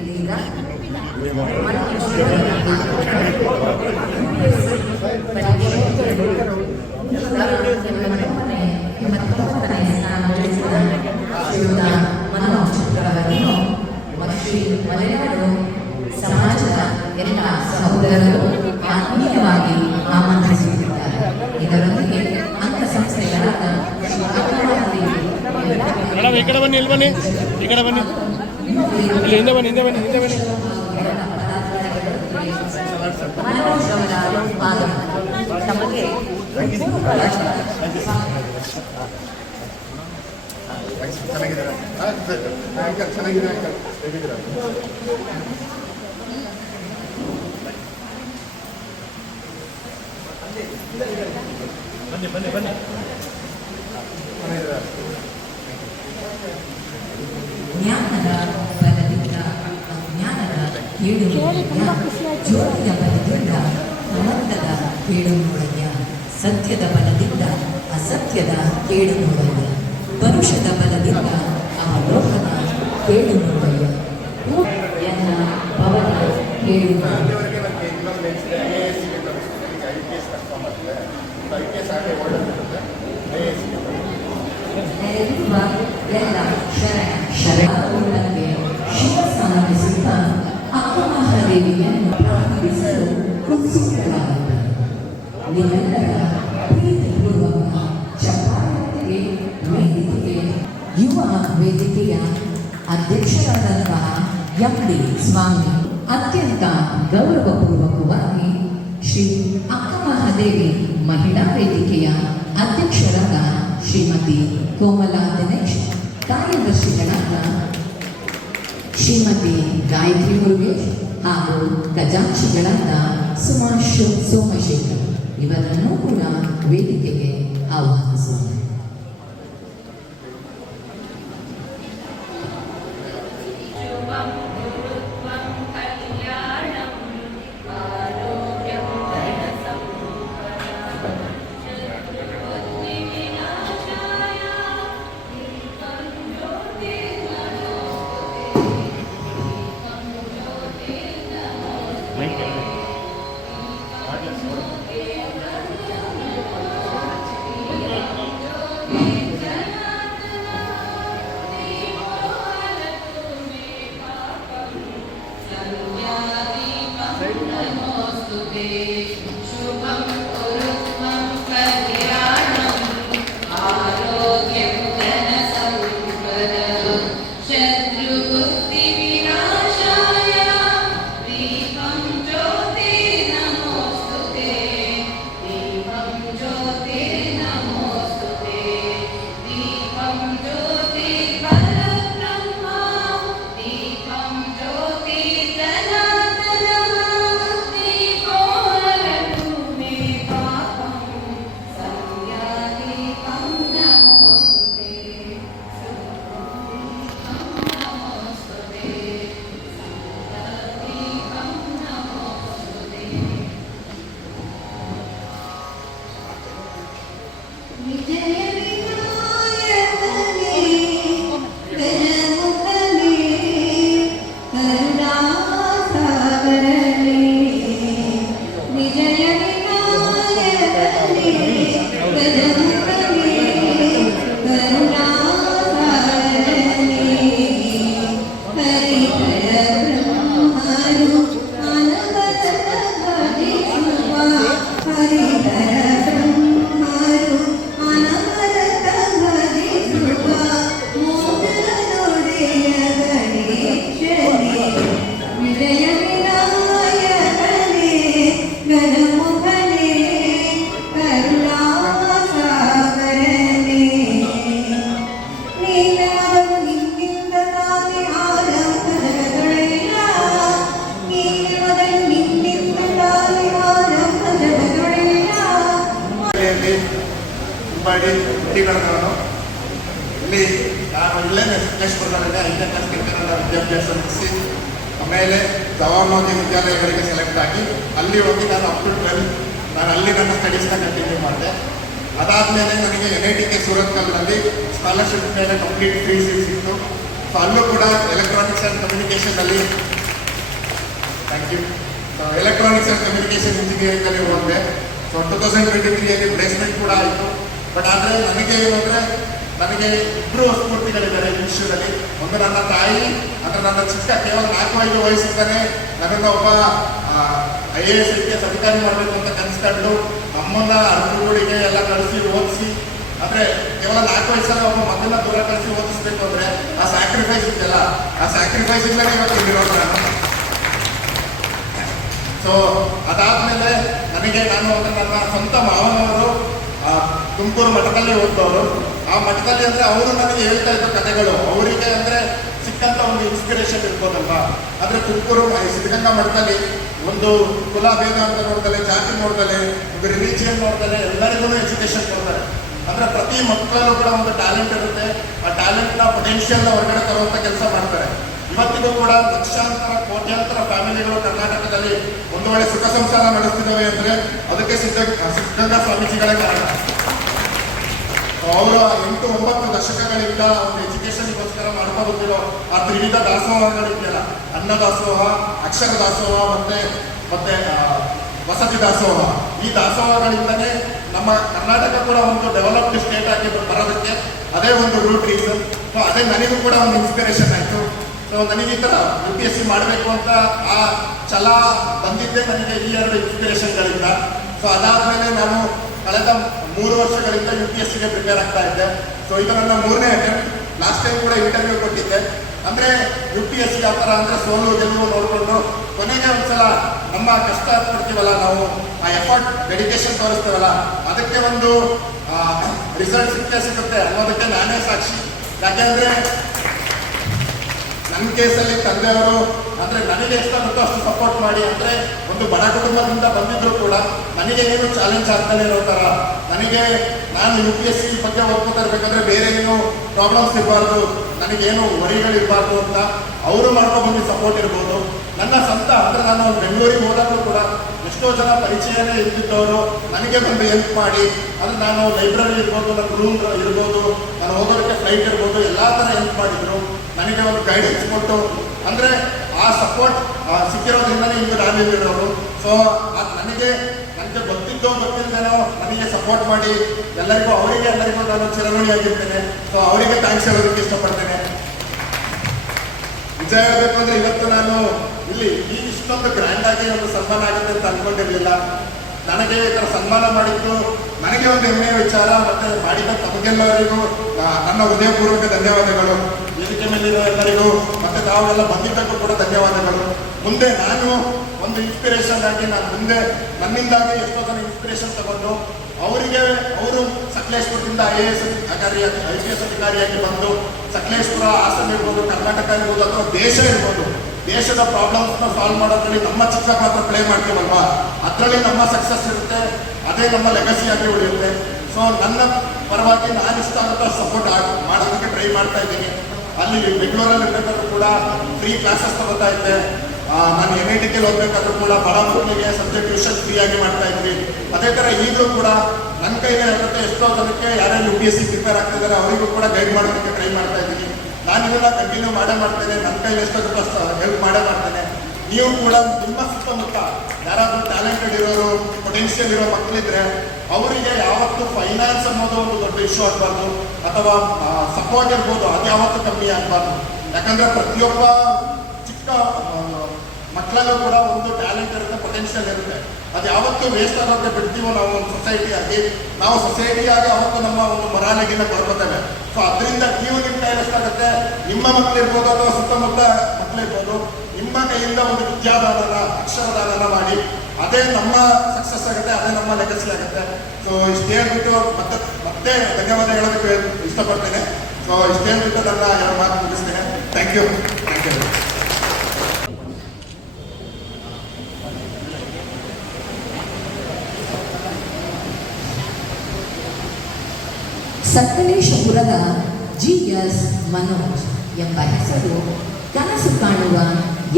ಇದೀಗ ಮಲೆನಾಡು ಸಮಾಜದ ಎಲ್ಲ ಸಹೋದರರು ಆತ್ಮೀಯವಾಗಿ ಆಮಂತ್ರಿಸುತ್ತಿದ್ದಾರೆ. ಇದರೊಂದಿಗೆ ಅಂಗಸಂಸ್ಥೆಗಳಾದ ಈ ಕಡೆ ಬನ್ನಿ, ಇಲ್ಲಿ ಬನ್ನಿ, ಈ ಕಡೆ ಬನ್ನಿ, ಇಲ್ಲಿ ಹಿಂದೆ ಬನ್ನಿ, ಹಿಂದೆ ಬನ್ನಿ, ಹಿಂದೆ ಬನ್ನಿ. ತಮಗೆ ಬನ್ನಿ ಬನ್ನಿ ಬನ್ನಿ. ಜ್ಞಾನದ ಬಲದಿಂದ ಅಜ್ಞಾನದ ಕೇಳು ಜ್ಯೋತಿಯ ಬಲದಿಂದ ಅನಂತದ ಕೇಳು ನೋಡಯ್ಯ, ಸತ್ಯದ ಬಲದಿಂದ ಅಸತ್ಯದ ಕೇಳು ನೋಡಯ್ಯ, ಪರುಷದ ಬಲದಿಂದ ಅವಲೋಕನ ಕೇಳು ನೋಡಯ್ಯ, ಎನ್ನ ಭವನ ಕೇಳು ನೆರೆದಿರುವ ಎಲ್ಲ ಶರಣಗೆ ಶಿವಸಾನಿಸುತ್ತ ಅಕ್ಕಮಹಾದೇವಿಯನ್ನು ಪ್ರಾರಂಭಿಸಲು ಉತ್ಸುಕರಾದರು. ನಿಮ್ಮೆಲ್ಲರ ಪ್ರೀತಿಪೂರ್ವಕ ಚಪ್ಪಾಳೆಗೆ ವೇದಿಕೆಗೆ ಯುವ ವೇದಿಕೆಯ ಅಧ್ಯಕ್ಷರಾದಂತಹ ಎಂ.ಡಿ. ಸ್ವಾಮಿ ಅತ್ಯಂತ ಗೌರವಪೂರ್ವಕವಾಗಿ ಶ್ರೀ ಅಕ್ಕಮಹಾದೇವಿ ಮಹಿಳಾ ವೇದಿಕೆಯ ಅಧ್ಯಕ್ಷರಾದ ಶ್ರೀಮತಿ ಕೋಮಲಾ ದಿನೇಶ್, ಕಾರ್ಯದರ್ಶಿಗಳಾದ ಶ್ರೀಮತಿ ಗಾಯತ್ರಿ ಮುರುಗೇಶ್ ಹಾಗೂ ಖಜಾಂಚಿಗಳಾದ ಸುಮಾಶ್ ಸೋಮಶೇಖರ್ ಇವರನ್ನೂ ಕೂಡ ವೇದಿಕೆಗೆ ಆಹ್ವಾನಿಸಿದ್ದಾರೆ. ಮಾಡಿ ಹುಟ್ಟಿಗಳನ್ನು ಇಲ್ಲಿ ನಾನು ಇಲ್ಲೇ ಸಕಲೇಶ್ಪುರದಲ್ಲಿದ್ದೆ 5ನೇ ಕ್ಲಾಸ್ಗೆ ಕನ್ನಡ ವಿದ್ಯಾಭ್ಯಾಸ ಮುಗಿಸಿ ಆಮೇಲೆ ಜವಾಹರ್ಲಾಲ್ ವಿದ್ಯಾಲಯಗಳಿಗೆ ಸೆಲೆಕ್ಟ್ ಆಗಿ ಅಲ್ಲಿ ಹೋಗಿ ನಾನು ಅಪ್ ಟು 12 ನಾನು ಅಲ್ಲಿ ನನ್ನ ಸ್ಟಡೀಸ್ನ ಕಂಟಿನ್ಯೂ ಮಾಡಿದೆ. ಅದಾದಮೇಲೆ ನನಗೆ NITK ಸೂರತ್ಕಲ್ನಲ್ಲಿ ಸ್ಕಾಲರ್ಶಿಪ್ ಮೇಲೆ ಕಂಪ್ಲೀಟ್ ಫ್ರೀ ಸೀಟ್ ಸಿಕ್ತು. ಸೊ ಅಲ್ಲೂ ಕೂಡ ಎಲೆಕ್ಟ್ರಾನಿಕ್ಸ್ ಆ್ಯಂಡ್ ಕಮ್ಯುನಿಕೇಷನಲ್ಲಿ thank you. So electronics and communication ಇಂಜಿನಿಯರಿಂಗಲ್ಲಿ ಹೋದೆ. ಸೊ 2023ಯಲ್ಲಿ ಪ್ಲೇಸ್ಮೆಂಟ್ ಕೂಡ ಆಯಿತು. ಬಟ್ ಆದರೆ ನನಗೆ ಏನಂದರೆ ನನಗೆ ಇಬ್ಬರು ಸ್ಫೂರ್ತಿಗಳಿದ್ದಾರೆ ಈ ವಿಷಯದಲ್ಲಿ. ಒಂದು ನನ್ನ ತಾಯಿ, ಅಂದರೆ ನನ್ನ ಚಿಕ್ಕ ಕೇವಲ 4-5 ವಯಸ್ಸಿಂದಲೇ ನನ್ನನ್ನು ಒಬ್ಬ IAS IPS ಅಧಿಕಾರಿ ಮಾಡಬೇಕು ಅಂತ ಕನಸ್ಕೊಂಡು ನಮ್ಮನ್ನ ಅರಕುಗಳಿಗೆ ಎಲ್ಲ ಕಳಿಸಿ ಓದಿಸಿ, ಅಂದರೆ ಕೇವಲ 4 ವಯಸ್ಸಲ್ಲಿ ಒಬ್ಬ ಮಗನ ದೂರ ಕಳಿಸಿ ಓದಿಸ್ಬೇಕು ಅಂದರೆ ಆ ಸ್ಯಾಕ್ರಿಫೈಸ್ ಇದೆಯಲ್ಲ, ಆ ಸ್ಯಾಕ್ರಿಫೈಸ್ ಇಂದಲೇ ಇವತ್ತು ಇಲ್ಲಿರೋದು ನಾನು. ಸೊ ಅದಾದಮೇಲೆ ನಾನು ಅಂದರೆ ನನ್ನ ಸ್ವಂತ ಮಾವನವರು ತುಮಕೂರು ಮಠದಲ್ಲಿ ಓದ್ದವರು. ಆ ಮಠದಲ್ಲಿ ಅಂದರೆ ಅವರು ನನಗೆ ಹೇಳ್ತಾ ಇದ್ದ ಕಥೆಗಳು, ಅವರಿಗೆ ಅಂದರೆ ಸಿಕ್ಕಂಥ ಒಂದು ಇನ್ಸ್ಪಿರೇಷನ್ ಇರ್ಬೋದಲ್ವಾ. ಅಂದರೆ ತುಮಕೂರು ಸಿದ್ಧಗಂಗಾ ಮಠದಲ್ಲಿ ಒಂದು ಕುಲ ಭೇದ ಅಂತ ನೋಡ್ದಲೆ, ಜಾತಿ ನೋಡ್ದಲೆ, ಒಂದು ರಿಲಿಜಿಯನ್ ನೋಡ್ದಲೆ ಎಲ್ಲರಿಗೂ ಎಜುಕೇಷನ್ ಕೊಡ್ತಾರೆ. ಅಂದರೆ ಪ್ರತಿ ಮಕ್ಕಳಲ್ಲೂ ಕೂಡ ಒಂದು ಟ್ಯಾಲೆಂಟ್ ಇರುತ್ತೆ. ಆ ಟ್ಯಾಲೆಂಟ್ನ ಪೊಟೆನ್ಷಿಯಲ್ ಹೊರಗಡೆ ತರುವಂಥ ಕೆಲಸ ಮಾಡ್ತಾರೆ. ಇವತ್ತಿಗೂ ಕೂಡ ಲಕ್ಷಾಂತರ ಕೋಟ್ಯಾಂತರ ಫ್ಯಾಮಿಲಿಗಳು ಕರ್ನಾಟಕದಲ್ಲಿ ಒಂದು ವೇಳೆ ಸುಖ ಸಂಸಾರ ನಡೆಸ್ತಿದ್ದಾವೆ ಅಂದರೆ ಅದಕ್ಕೆ ಸಿದ್ಧಗಂಗಾ ಸ್ವಾಮೀಜಿಗಳೇ ಕಾರಣ. ಅವರ 8-9 ದಶಕಗಳಿಂದ ಒಂದು ಎಜುಕೇಷನ್ಗೋಸ್ಕರ ಮಾಡ್ತಾ ಬಂದಿರೋ ಆ ತ್ರಿವಿಧ ದಾಸೋಹಗಳಿದೆಯಲ್ಲ, ಅನ್ನ ದಾಸೋಹ, ಅಕ್ಷರ ದಾಸೋಹ ಮತ್ತೆ ವಸತಿ ದಾಸೋಹ, ಈ ದಾಸೋಹಗಳಿಂದಲೇ ನಮ್ಮ ಕರ್ನಾಟಕ ಕೂಡ ಒಂದು ಡೆವಲಪ್ಡ್ ಸ್ಟೇಟ್ ಆಗಿ ಬರೋದಕ್ಕೆ ಅದೇ ಒಂದು ರೂಟ್ ರೀಸನ್. ಸೊ ಅದೇ ನನಗೂ ಕೂಡ ಒಂದು ಇನ್ಸ್ಪಿರೇಷನ್ ಆಯಿತು. ಸೊ ನನಗೆ ಈ ಥರ UPSC ಮಾಡಬೇಕು ಅಂತ ಆ ಛಲ ಬಂದಿದ್ದೇ ನನಗೆ ಈ 2 ಇನ್ಸ್ಪಿರೇಷನ್ಗಳಿಂದ. ಸೊ ಅದಾದಮೇಲೆ ನಾನು ಕಳೆದ 3 ವರ್ಷಗಳಿಂದ UPSCಗೆ ಪ್ರಿಪೇರ್ ಆಗ್ತಾ ಇದ್ದೆ. ಸೊ ಇದು ನನ್ನ 3ನೇ ಅಟೆಂಪ್ಟ್. ಲಾಸ್ಟ್ ಟೈಮ್ ಕೂಡ ಇಂಟರ್ವ್ಯೂ ಕೊಟ್ಟಿದ್ದೆ. ಅಂದರೆ UPSC ಯಾವ ಥರ ಅಂದರೆ ಸೋಲು ಗೆಲುವು ನೋಡಿಕೊಂಡು ಕೊನೆಗೆ ಒಂದ್ಸಲ ನಮ್ಮ ಕಷ್ಟ ಪಡ್ತೀವಲ್ಲ, ನಾವು ಆ ಎಫರ್ಟ್ ಡೆಡಿಕೇಶನ್ ತೋರಿಸ್ತೇವಲ್ಲ, ಅದಕ್ಕೆ ಒಂದು ರಿಸಲ್ಟ್ ಸಿಗುತ್ತೆ ಅನ್ನೋದಕ್ಕೆ ನಾನೇ ಸಾಕ್ಷಿ. ಯಾಕೆಂದರೆ ನನ್ನ ಕೇಸಲ್ಲಿ ತಂದೆಯವರು ಅಂದರೆ ನನಗೆ ಎಷ್ಟಾಗುತ್ತೋ ಅಷ್ಟು ಸಪೋರ್ಟ್ ಮಾಡಿ, ಅಂದರೆ ಒಂದು ಬಡ ಕುಟುಂಬದಿಂದ ಬಂದಿದ್ರು ಕೂಡ ನನಗೆ ಏನು ಚಾಲೆಂಜ್ ಆಗ್ತಾನೆ ಇರೋ ಥರ, ನಾನು UPSC ಬಗ್ಗೆ ಓದ್ಕೋತಾ ಇರಬೇಕಾದ್ರೆ ಬೇರೆ ಏನು ಪ್ರಾಬ್ಲಮ್ಸ್ ಇರಬಾರ್ದು, ನನಗೇನು ವರಿಗಳಿರಬಾರ್ದು ಅಂತ ಅವರು ಮಾಡ್ಕೊಬಂದು ಸಪೋರ್ಟ್ ಇರ್ಬೋದು. ನನ್ನ ಸ್ವಂತ ಅಂದರೆ ನಾನು ಬೆಂಗಳೂರಿಗೆ ಹೋದಾಗಲೂ ಕೂಡ ಎಷ್ಟೋ ಜನ ಪರಿಚಯನೇ ಇದ್ದಿದ್ದವರು ನನಗೆ ಬಂದು ಹೆಲ್ಪ್ ಮಾಡಿ, ಅಂದರೆ ನಾನು ಲೈಬ್ರರಿ ಇರ್ಬೋದು, ನನ್ನ ರೂಮ್ ಇರ್ಬೋದು, ನಾನು ಹೋಗೋದಕ್ಕೆ ಫ್ಲೈಟ್ ಇರ್ಬೋದು, ಎಲ್ಲ ಥರ ಹೆಲ್ಪ್ ಮಾಡಿದರು. ನನಗೆ ಒಂದು ಗೈಡೆನ್ಸ್ ಕೊಟ್ಟು, ಅಂದರೆ ಆ ಸಪೋರ್ಟ್ ಸಿಕ್ಕಿರೋದ್ರಿಂದಲೇ ಇಂದು ನಾನಿಲ್ಲಿರೋರು. ಸೊ ಅದು ನನಗೆ ಗೊತ್ತಿಲ್ಲದೇನೋ ನನಗೆ ಸಪೋರ್ಟ್ ಮಾಡಿ ಎಲ್ಲರಿಗೂ ನಾನು ಚಿರಋಣಿಯಾಗಿರ್ತೇನೆ. ಸೊ ಅವರಿಗೆ ಥ್ಯಾಂಕ್ಸ್ ಹೇಳೋದಕ್ಕೆ ಇಷ್ಟಪಡ್ತೇನೆ. ನಿಜ ಹೇಳಬೇಕು ಅಂದರೆ ಇವತ್ತು ನಾನು ಇಲ್ಲಿ ಇಷ್ಟೊಂದು ಗ್ರ್ಯಾಂಡಾಗಿ ಒಂದು ಸನ್ಮಾನ ಆಗುತ್ತೆ ಅಂತ ಅಂದ್ಕೊಂಡಿರಲಿಲ್ಲ. ನನಗೆ ಈ ಥರ ಸನ್ಮಾನ ಮಾಡಿದ್ದು ನನಗೆ ಒಂದು ಹೆಮ್ಮೆಯ ವಿಚಾರ. ಮತ್ತು ಮಾಡಿದ ತಮಗೆಲ್ಲರಿಗೂ ನನ್ನ ಹೃದಯಪೂರ್ವಕ ಧನ್ಯವಾದಗಳು. ವೇದಿಕೆ ಮೇಲಿರೋ ಎಲ್ಲರಿಗೂ ಮತ್ತು ತಾವೆಲ್ಲ ಬಂದಿದ್ದಕ್ಕೂ ಕೂಡ ಧನ್ಯವಾದಗಳು. ಮುಂದೆ ನಾನು ಒಂದು ಇನ್ಸ್ಪಿರೇಷನ್ ಆಗಿ ನನ್ನಿಂದಾಗಿ ಎಷ್ಟೋ ಜನ ಇನ್ಸ್ಪಿರೇಷನ್ ತಗೊಂಡು ಅವರು ಸಕಲೇಶ್ಪುರದಿಂದ IAS IPS ಅಧಿಕಾರಿಯಾಗಿ ಬಂದು ಸಕಲೇಶ್ಪುರ, ಹಾಸನ ಇರ್ಬೋದು, ಕರ್ನಾಟಕ ಇರ್ಬೋದು, ಅಥವಾ ದೇಶ ಇರ್ಬೋದು, ದೇಶದ ಪ್ರಾಬ್ಲಮ್ಸ್ನ ಸಾಲ್ವ್ ಮಾಡೋದ್ರಲ್ಲಿ ನಮ್ಮ ಚಿಕ್ಕ ಪಾತ್ರ ಪ್ಲೇ ಮಾಡ್ತೀವಲ್ವಾ, ಅದರಲ್ಲಿ ನಮ್ಮ ಸಕ್ಸಸ್ ಇರುತ್ತೆ. ಅದೇ ನಮ್ಮ ಲೆಗಸಿಯಾಗಿ ಉಳಿಯುತ್ತೆ. ಸೊ ನನ್ನ ಪರವಾಗಿ ನಾನು ಇಷ್ಟ ಆಗುತ್ತೋ ಸಪೋರ್ಟ್ ಮಾಡೋದಕ್ಕೆ ಟ್ರೈ ಮಾಡ್ತಾ ಇದ್ದೀನಿ. ಅಲ್ಲಿ ಬೆಂಗಳೂರಲ್ಲಿ ಇರಬೇಕಾದ್ರೂ ಕೂಡ ಫ್ರೀ ಕ್ಲಾಸಸ್ ತಗೋತಾ ಇದ್ದೆ. ನಾನು MITಗೆ ಓದಬೇಕಾದ್ರೂ ಕೂಡ ಬಡ ಮಕ್ಕಳಿಗೆ ಸಬ್ಜೆಕ್ಟ್ ಟ್ಯೂಷನ್ ಫ್ರೀಯಾಗಿ ಮಾಡ್ತಾ ಇದ್ವಿ. ಅದೇ ಥರ ಈಗಲೂ ಕೂಡ ನನ್ನ ಕೈಲೇ ಆಗುತ್ತೆ ಎಷ್ಟೋ ಜನಕ್ಕೆ ಯಾರ್ಯಾರು UPSC ಪ್ರಿಪೇರ್ ಆಗ್ತಿದ್ದಾರೆ ಅವರಿಗೂ ಕೂಡ ಗೈಡ್ ಮಾಡೋದಕ್ಕೆ ಟ್ರೈ ಮಾಡ್ತಾ ಇದ್ದೀನಿ. ನಾನು ಇದೆಲ್ಲ ಕಂಟಿನ್ಯೂ ಮಾಡ್ತೇನೆ. ನನ್ನ ಕೈಲಿ ಎಷ್ಟಾಗುತ್ತೋ ಅಷ್ಟು ಹೆಲ್ಪ್ ಮಾಡ್ತೇನೆ. ನೀವು ಕೂಡ ನಿಮ್ಮ ಸುತ್ತಮುತ್ತ ಯಾರಾದರೂ ಟ್ಯಾಲೆಂಟೆಡ್ ಇರೋರು, ಪೊಟೆನ್ಷಿಯಲ್ ಇರೋ ಮಕ್ಕಳಿದ್ರೆ ಅವರಿಗೆ ಯಾವತ್ತೂ ಫೈನಾನ್ಸ್ ಅನ್ನೋದು ಒಂದು ದೊಡ್ಡ ಇಶ್ಯೂ ಆಗಬಾರ್ದು, ಅಥವಾ ಸಪೋರ್ಟ್ ಇರ್ಬೋದು, ಅದು ಯಾವತ್ತೂ ಕಮ್ಮಿ ಆಗಬಾರ್ದು. ಯಾಕಂದರೆ ಪ್ರತಿಯೊಬ್ಬ ಚಿಕ್ಕ ಮಕ್ಕಳಲ್ಲೂ ಕೂಡ ಒಂದು ಟ್ಯಾಲೆಂಟ್ ಇರುತ್ತೆ, ಪೊಟೆನ್ಷಿಯಲ್ ಇರುತ್ತೆ. ಅದು ಯಾವತ್ತೂ ವೇಸ್ಟ್ ಆಗೋಕ್ಕೆ ಬಿಡ್ತೀವೋ ನಾವು ಒಂದು ಸೊಸೈಟಿಯಾಗಿ ಅವತ್ತು ನಮ್ಮ ಒಂದು ಮೊರಾಲಿಟಿನ ಕಳ್ಕೊತೇವೆ. ಸೊ ಅದರಿಂದ ನೀವು ನಿಮ್ಮ ಕೈಯಲ್ಲಿ ಎಷ್ಟಾಗುತ್ತೆ, ನಿಮ್ಮ ಮಕ್ಕಳಿರ್ಬೋದು ಅಥವಾ ಸುತ್ತಮುತ್ತ ಮಕ್ಕಳಿರ್ಬೋದು, ನಿಮ್ಮ ಕೈಯಿಂದ ಒಂದು ವಿದ್ಯಾದಾನ, ಅಕ್ಷರದಾನ ಮಾಡಿ, ಅದೇ ನಮ್ಮ ಸಕ್ಸಸ್ ಆಗುತ್ತೆ, ಅದೇ ನಮ್ಮ ಲೆಗಸಿ ಆಗುತ್ತೆ. ಸೊ ಇಷ್ಟು ಹೇಳ್ಬಿಟ್ಟು ಮತ್ತೆ ಧನ್ಯವಾದ ಹೇಳೋದಕ್ಕೆ ಇಷ್ಟಪಡ್ತೇನೆ. ಸೊ ಇಷ್ಟು ಹೇಳ್ಬಿಟ್ಟು ನನ್ನ 2 ಮಾತು ಮುಗಿಸ್ತೇನೆ. Thank you. ಸಕಲೇಶಪುರದ GS ಮನೋಜ್ ಎಂಬ ಹೆಸರು ಕನಸು ಕಾಣುವ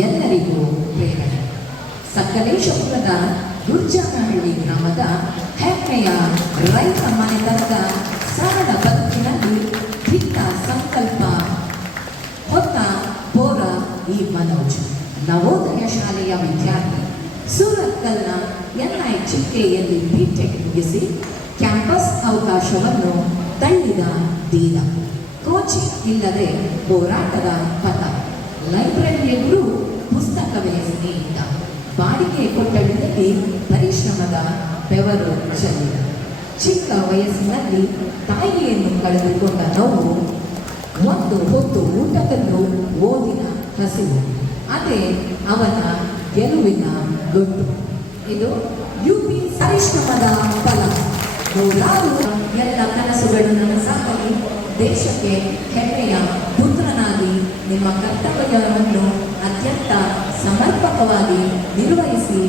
ಎಲ್ಲರಿಗೂ ಪ್ರೇರಣೆ. ಸಕಲೇಶಪುರದ ಗುರ್ಜಾನಹಳ್ಳಿ ಗ್ರಾಮದ ಹೆಮ್ಮೆಯ ರೈತ ಮನೆತನದ ಸರಳ ಬದುಕಿನಲ್ಲಿ ದಿಟ್ಟ ಸಂಕಲ್ಪ ಹೊತ್ತ ಪೋರ ಈ ಮನೋಜ್. ನವೋದಯ ಶಾಲೆಯ ವಿದ್ಯಾರ್ಥಿ. ಸೂರತ್ಕಲ್ನ NICKಯಲ್ಲಿ ಬಿಟೆಕ್ ಮುಗಿಸಿ ಕ್ಯಾಂಪಸ್ ಅವಕಾಶವನ್ನು ತಳ್ಳಿದ ಧೀರ. ಕೋಚಿಂಗ್ ಇಲ್ಲದೆ ಹೋರಾಟದ ಪಥ. ಲೈಬ್ರರಿಯಲ್ಲೂ ಪುಸ್ತಕವೇ ಸ್ನೇಹಿತ. ಬಾಡಿಗೆ ಕೊಠಡಿಯಲ್ಲಿ ಪರಿಶ್ರಮದ ಬೆವರು ಚೆಲ್ಲಿದ. ಚಿಕ್ಕ ವಯಸ್ಸಿನಲ್ಲಿ ತಾಯಿಯನ್ನು ಕಳೆದುಕೊಂಡ ನೋವು, ಒಂದು ಹೊತ್ತು ಊಟದಲ್ಲೂ ಓದಿನ ಹಸಿವು, ಅದೇ ಅವನ ಗೆಲುವಿನ ಗೊತ್ತು. ಇದು UP ಪರಿಶ್ರಮದ ಫಲ. ನೂರಾರು ಎಲ್ಲ ಕನಸುಗಳು ನನಸಾಗಲಿ. ದೇಶಕ್ಕೆ ಹೆಮ್ಮೆಯ ಪುತ್ರನಾಗಿ ನಿಮ್ಮ ಕರ್ತವ್ಯವನ್ನು ಅತ್ಯಂತ ಸಮರ್ಪಕವಾಗಿ ನಿರ್ವಹಿಸಿ